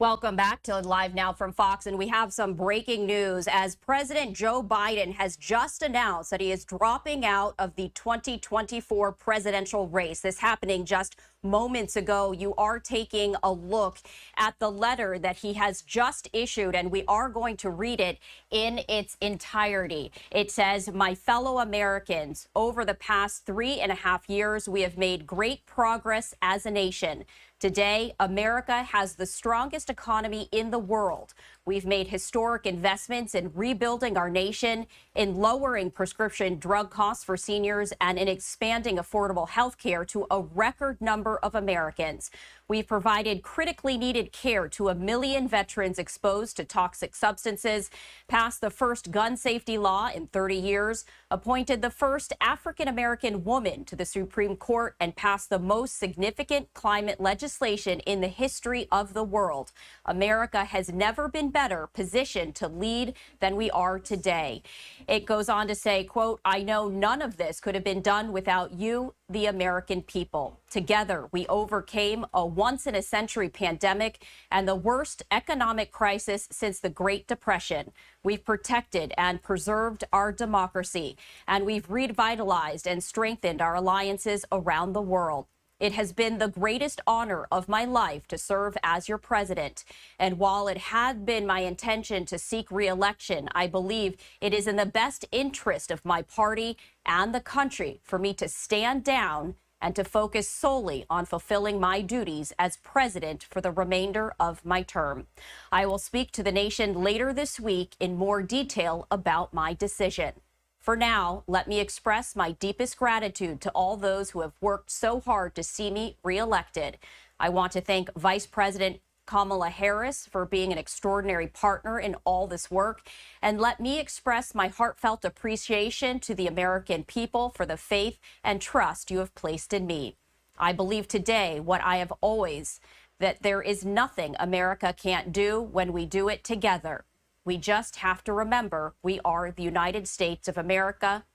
Welcome back to Live Now from Fox, and we have some breaking news as President Joe Biden has just announced that he is dropping out of the 2024 presidential race. This happening just moments ago. You are taking a look at the letter that he has just issued, and we are going to read it in its entirety. It says, "My fellow Americans, over the past 3.5 years, we have made great progress as a nation. Today, America has the strongest economy in the world. We've made historic investments in rebuilding our nation, in lowering prescription drug costs for seniors, and in expanding affordable health care to a record number of Americans. We've provided critically needed care to 1 million veterans exposed to toxic substances, passed the first gun safety law in 30 years, appointed the first African-American woman to the Supreme Court, and passed the most significant climate legislation in the history of the world. America has never been better positioned to lead than we are today." It goes on to say, quote, "I know none of this could have been done without you, the American people. Together, we overcame a once-in-a-century pandemic and the worst economic crisis since the Great Depression. We've protected and preserved our democracy, and we've revitalized and strengthened our alliances around the world. It has been the greatest honor of my life to serve as your president. And while it had been my intention to seek re-election, I believe it is in the best interest of my party and the country for me to stand down and to focus solely on fulfilling my duties as president for the remainder of my term. I will speak to the nation later this week in more detail about my decision. For now, let me express my deepest gratitude to all those who have worked so hard to see me reelected. I want to thank Vice President Kamala Harris for being an extraordinary partner in all this work. And let me express my heartfelt appreciation to the American people for the faith and trust you have placed in me. I believe today what I have always, that there is nothing America can't do when we do it together. We just have to remember we are the United States of America."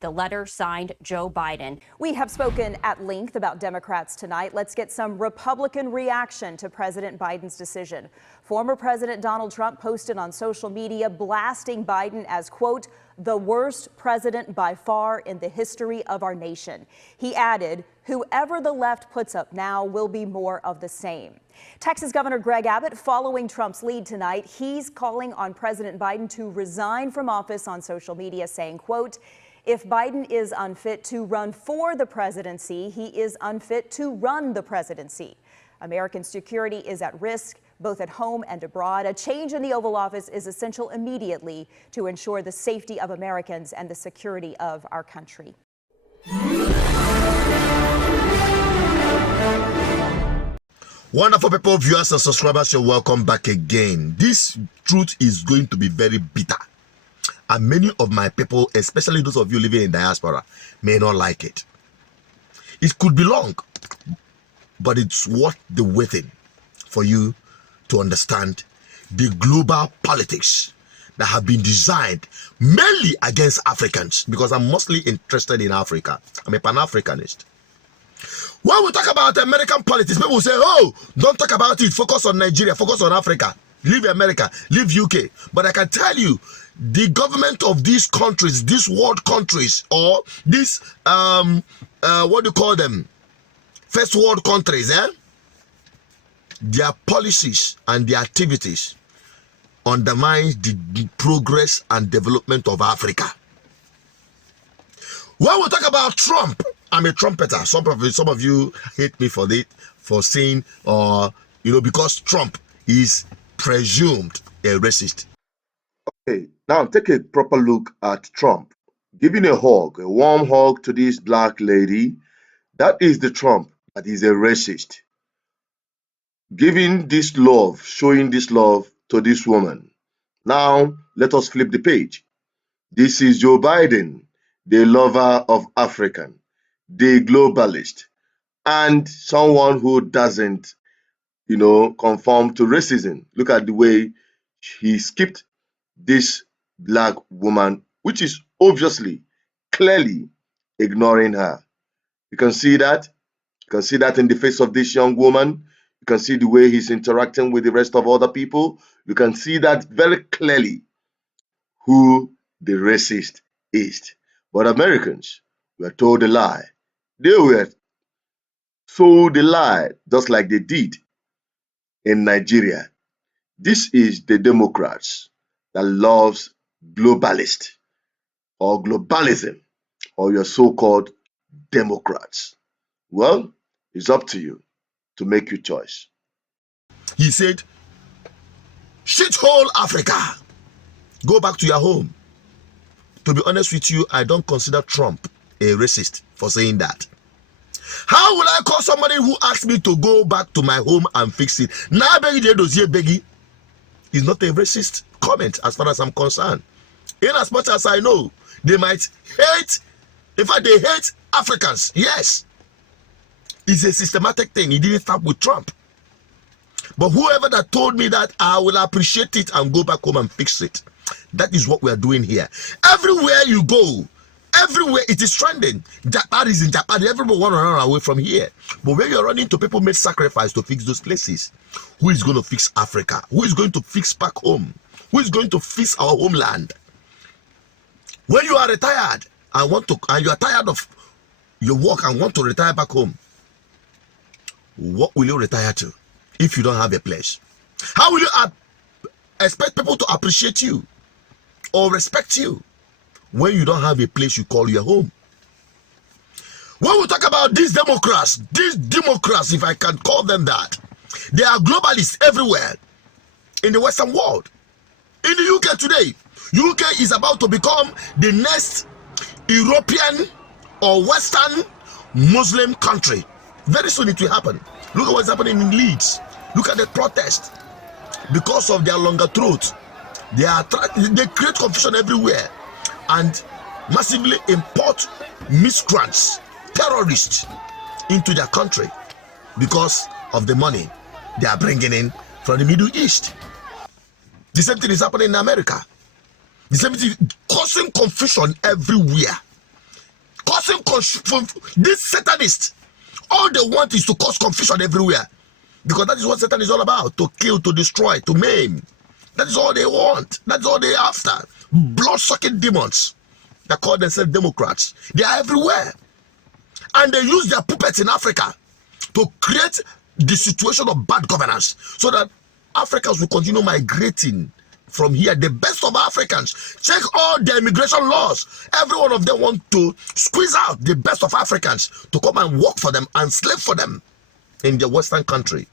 The letter signed Joe Biden. We have spoken at length about Democrats tonight. Let's get some Republican reaction to President Biden's decision. Former President Donald Trump posted on social media blasting Biden as, quote, "the worst president by far in the history of our nation." He added, "Whoever the left puts up now will be more of the same." Texas Governor Greg Abbott following Trump's lead tonight. He's calling on President Biden to resign from office on social media, saying, quote, "If Biden is unfit to run for the presidency, he is unfit to run the presidency. American security is at risk, both at home and abroad. A change in the Oval Office is essential immediately to ensure the safety of Americans and the security of our country." Wonderful people, viewers and subscribers, you're welcome back again. This truth is going to be very bitter. And many of my people, especially those of you living in diaspora, may not like it. It could be long, but it's worth the waiting for you to understand the global politics that have been designed mainly against Africans, because I'm mostly interested in Africa. I'm a Pan-Africanist. When we talk about American politics, people say, oh, don't talk about it. Focus on Nigeria, focus on Africa. Leave America, leave UK. But I can tell you, the government of these countries, these world countries, or these, what do you call them? First world countries, their policies and their activities undermine the progress and development of Africa. When we talk about Trump, I'm a trumpeter. Some of you hate me for saying, because Trump is presumed a racist. Okay, now take a proper look at Trump. Giving a hug, a warm hug to this black lady, that is the Trump that is a racist. Giving this love, showing this love to this woman. Now, let us flip the page. This is Joe Biden, the lover of African, the globalist, and someone who doesn't, conform to racism. Look at the way he skipped this black woman, which is obviously, clearly ignoring her. You can see that. You can see that in the face of this young woman. You can see the way he's interacting with the rest of other people. You can see that very clearly who the racist is. But Americans were told a lie. They were sold a lie, just like they did in Nigeria. This is the Democrats that loves globalists or globalism or your so-called Democrats. Well, it's up to you to make your choice. He said, shithole Africa, go back to your home. To be honest with you, I don't consider Trump a racist for saying that. How will I call somebody who asked me to go back to my home and fix it? Now, Beggy is not a racist comment as far as I'm concerned. In as much as I know, they might hate, in fact, they hate Africans. Yes. It's a systematic thing. It didn't start with Trump. But whoever that told me that, I will appreciate it and go back home and fix it. That is what we are doing here. Everywhere you go, everywhere it is trending. Japan is in Japan. Everyone want to run away from here. But when you're running to people made sacrifice to fix those places, who is going to fix Africa? Who is going to fix back home? Who is going to fix our homeland? When you are retired and you are tired of your work and want to retire back home, what will you retire to if you don't have a place? How will you expect people to appreciate you or respect you when you don't have a place you call your home? When we talk about these Democrats, if I can call them that, they are globalists everywhere in the Western world. In the UK today, UK is about to become the next European or Western Muslim country. Very soon it will happen. Look at what's happening in Leeds. Look at the protest. Because of their longer throat, they create confusion everywhere and massively import miscreants, terrorists into their country because of the money they are bringing in from the Middle East. The same thing is happening in America. The same thing, causing confusion everywhere. Causing confusion. These Satanists, all they want is to cause confusion everywhere. Because that is what Satan is all about. To kill, to destroy, to maim. That is all they want. That's all they're after. Blood-sucking demons that call themselves Democrats. They are everywhere. And they use their puppets in Africa to create the situation of bad governance so that Africans will continue migrating from here. The best of Africans. Check all the immigration laws. Every one of them want to squeeze out the best of Africans to come and work for them and slave for them in the Western country.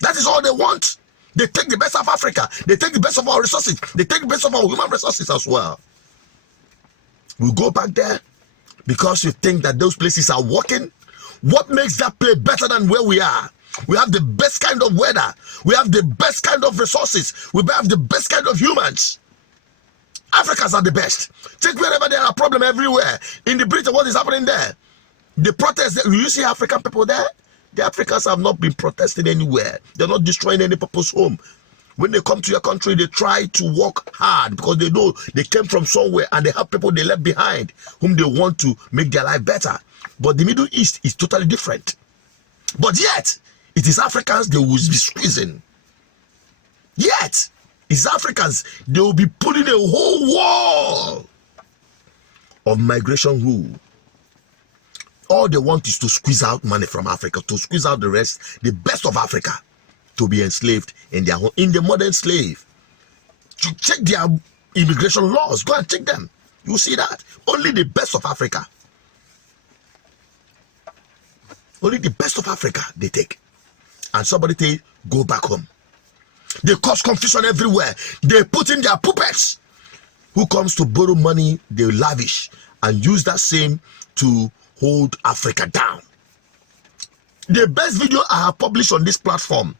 That is all they want. They take the best of Africa. They take the best of our resources. They take the best of our human resources as well. We go back there because you think that those places are working. What makes that place better than where we are? We have the best kind of weather. We have the best kind of resources. We have the best kind of humans. Africans are the best. Take wherever there are problems everywhere. In the Britain, what is happening there? The protests, you see African people there? The Africans have not been protesting anywhere. They're not destroying any people's home. When they come to your country, they try to work hard because they know they came from somewhere and they have people they left behind whom they want to make their life better. But the Middle East is totally different. But yet, it is Africans they will be squeezing. Yet, it's Africans they will be putting a whole wall of migration rule. All they want is to squeeze out money from Africa, to squeeze out the rest, the best of Africa, to be enslaved in their home, in the modern slave. To check their immigration laws, go and check them. You see that only the best of Africa, only the best of Africa they take, and somebody say go back home. They cause confusion everywhere. They put in their puppets. Who comes to borrow money? They lavish and use that same to hold Africa down. The best video I have published on this platform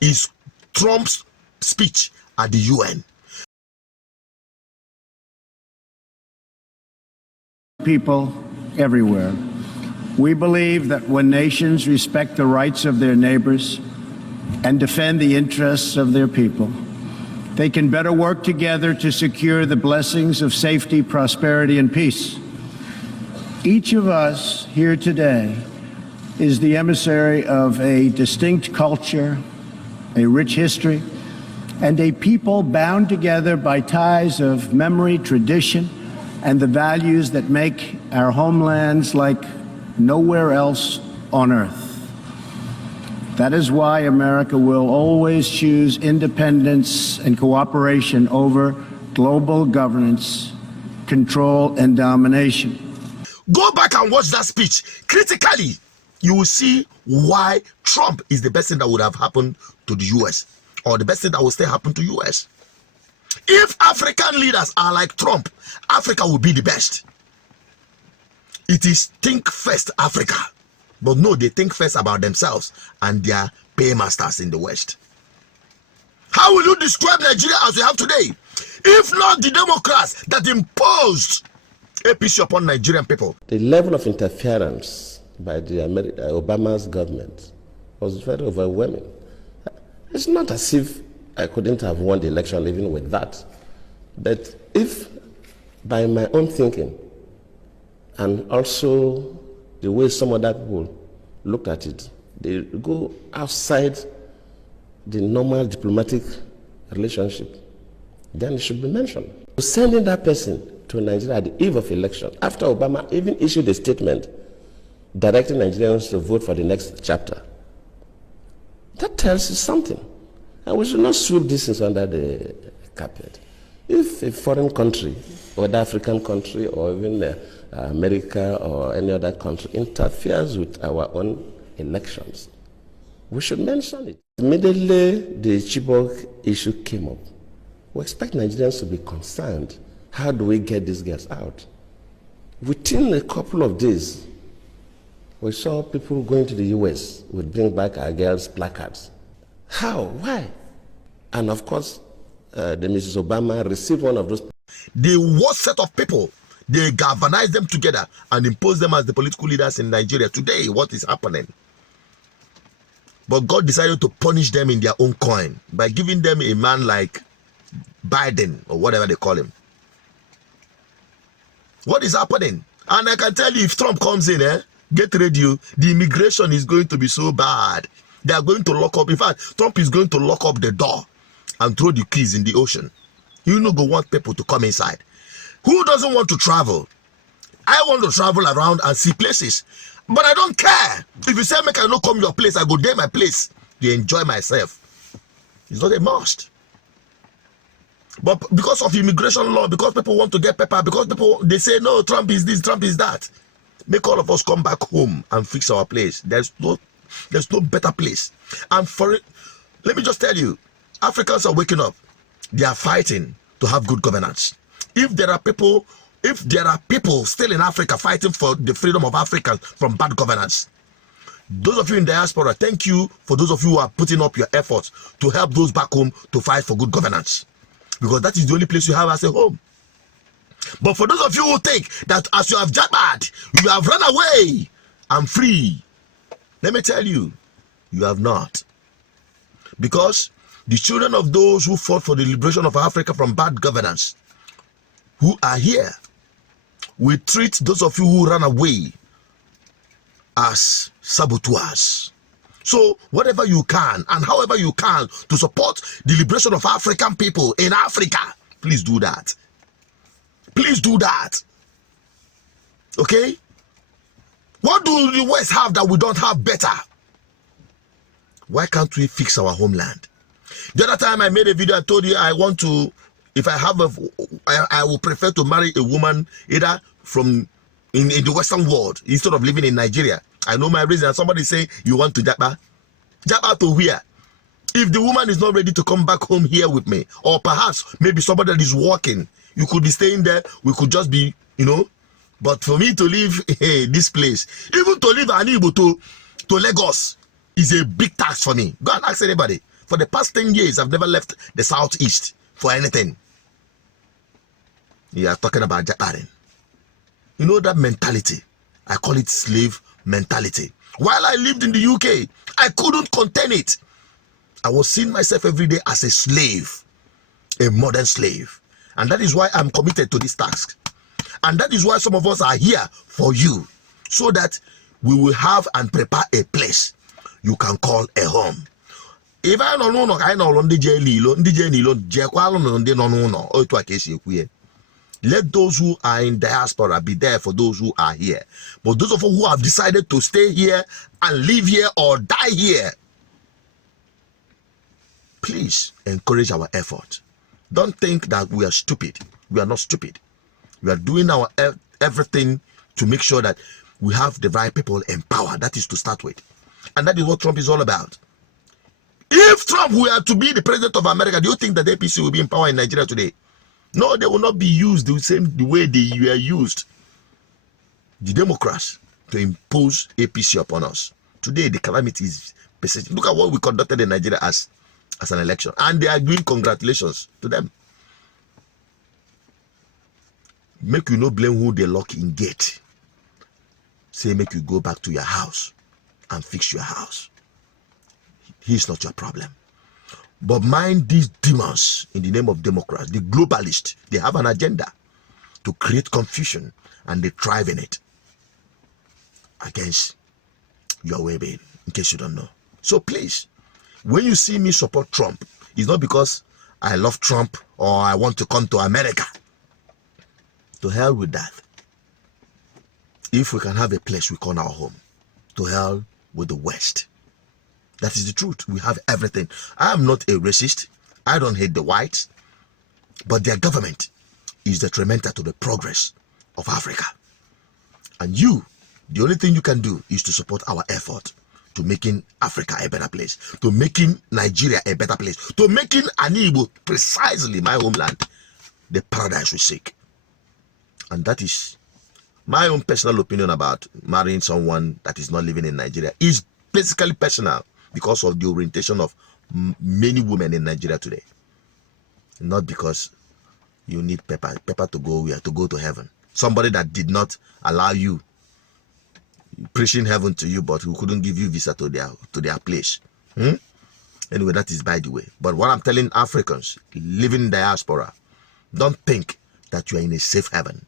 is Trump's speech at the UN. People everywhere. We believe that when nations respect the rights of their neighbors and defend the interests of their people, they can better work together to secure the blessings of safety, prosperity, and peace. Each of us here today is the emissary of a distinct culture, a rich history, and a people bound together by ties of memory, tradition, and the values that make our homelands like nowhere else on earth. That is why America will always choose independence and cooperation over global governance, control, and domination. Go back and watch that speech critically. You will see why Trump is the best thing that would have happened to the U.S. or the best thing that will still happen to U.S. If African leaders are like Trump, Africa will be the best. It is think first Africa. But no, they think first about themselves and their paymasters in the West. How will you describe Nigeria as we have today? If not the Democrats that imposed APC upon Nigerian people. The level of interference by the Obama's government was very overwhelming. It's not as if I couldn't have won the election even with that. But if by my own thinking and also the way some other people looked at it, they go outside the normal diplomatic relationship, then it should be mentioned. Sending that person to Nigeria at the eve of election, after Obama even issued a statement directing Nigerians to vote for the next chapter, that tells you something. And we should not sweep these things under the carpet. If a foreign country, whether African country or even America or any other country, interferes with our own elections, we should mention it. Immediately the Chibok issue came up, we expect Nigerians to be concerned. How do we get these girls out? Within a couple of days, we saw people going to the US would bring back our girls' placards. How? Why? And of course, the Mrs. Obama received one of those. The worst set of people, they galvanize them together and impose them as the political leaders in Nigeria. Today, what is happening? But God decided to punish them in their own coin by giving them a man like Biden or whatever they call him. What is happening? And I can tell you, if Trump comes in, get ready, the immigration is going to be so bad. They are going to lock up. In fact, Trump is going to lock up the door and throw the keys in the ocean. You no go want people to come inside. Who doesn't want to travel? I want to travel around and see places. But I don't care. If you say, make I not come your place, I go there my place to enjoy myself. It's not a must. But because of immigration law, because people want to get pepper, because people, they say, no, Trump is this, Trump is that. Make all of us come back home and fix our place. There's no better place. And for it, let me just tell you, Africans are waking up. They are fighting to have good governance. If there are people still in Africa fighting for the freedom of Africans from bad governance, those of you in diaspora, thank you for those of you who are putting up your efforts to help those back home to fight for good governance. Because that is the only place you have as a home. But for those of you who think that as you have jabbered, you have run away and free, let me tell you, you have not. Because the children of those who fought for the liberation of Africa from bad governance, who are here, we treat those of you who ran away as saboteurs. So whatever you can and however you can to support the liberation of African people in Africa, please do that. Please do that. Okay? What do the West have that we don't have better? Why can't we fix our homeland? The other time I made a video, I told you I want to, if I have I would prefer to marry a woman either from in the Western world instead of living in Nigeria. I know my reason. Somebody say you want to jabba. Jabba to where? If the woman is not ready to come back home here with me, or perhaps maybe somebody that is working, you could be staying there. We could just be, But for me to leave this place, even to leave Anibo to Lagos, is a big task for me. Go and ask anybody. For the past 10 years, I've never left the Southeast for anything. You are talking about Japarin. You know that mentality? I call it slave mentality. While I lived in the UK, I couldn't contain it. I was seeing myself every day as a slave, a modern slave. And that is why I'm committed to this task. And that is why some of us are here for you, so that we will have and prepare a place you can call a home. If I don't know, I know on the jail, let those who are in diaspora be there for those who are here. But those of us who have decided to stay here and live here or die here, please encourage our effort. Don't think that we are stupid. We are not stupid. We are doing our everything to make sure that we have the right people in power. That is to start with. And that is what Trump is all about. If Trump were to be the president of America, do you think that the APC will be in power in Nigeria today? No, they will not be used the way they were used, the Democrats, to impose APC upon us. Today, the calamity is persistent. Look at what we conducted in Nigeria as an election. And they are doing congratulations to them. Make you no blame who they lock in gate. Say make you go back to your house and fix your house. He's not your problem. But mind these demons in the name of Democrats, the globalists, they have an agenda to create confusion, and they thrive in it against your well-being, in case you don't know. So please, when you see me support Trump, it's not because I love Trump or I want to come to America. To hell with that. If we can have a place we call our home, to hell with the West. That is the truth. We have everything. I am not a racist. I don't hate the whites. But their government is detrimental to the progress of Africa. And you, the only thing you can do is to support our effort to making Africa a better place, to making Nigeria a better place, to making Anibo, precisely my homeland, the paradise we seek. And that is my own personal opinion about marrying someone that is not living in Nigeria. Is basically personal because of the orientation of many women in Nigeria today. Not because you need paper to go where? To go to heaven. Somebody that did not allow you, preaching heaven to you, but who couldn't give you visa to their place. Anyway, that is by the way. But what I'm telling Africans living in diaspora, don't think that you are in a safe heaven.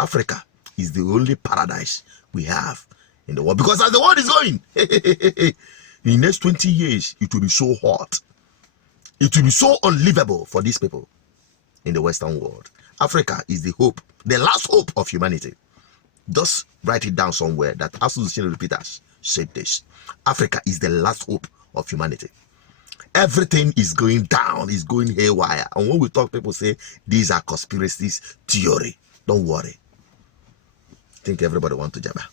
Africa is the only paradise we have in the world, because as the world is going, in the next 20 years, it will be so hot. It will be so unlivable for these people in the Western world. Africa is the hope, the last hope of humanity. Just write it down somewhere that Association Repeaters said this. Africa is the last hope of humanity. Everything is going down, is going haywire. And when we talk, people say these are conspiracies theory. Don't worry. I think everybody wants to jabber.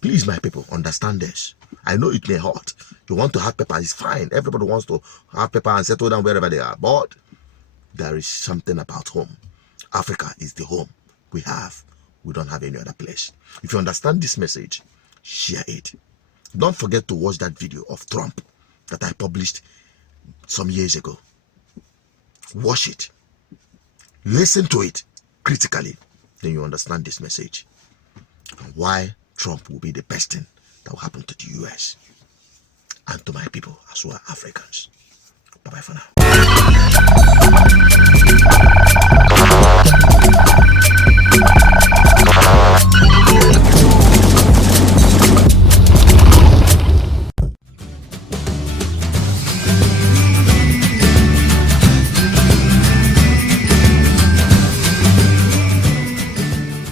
Please, my people, understand this. I know it may hurt. You want to have paper, it's fine. Everybody wants to have paper and settle down wherever they are. But there is something about home. Africa is the home we have. We don't have any other place. If you understand this message, share it. Don't forget to watch that video of Trump that I published some years ago. Watch it. Listen to it critically. Then you understand this message and why Trump will be the best thing that will happen to the US and to my people as well, Africans. Bye-bye for now.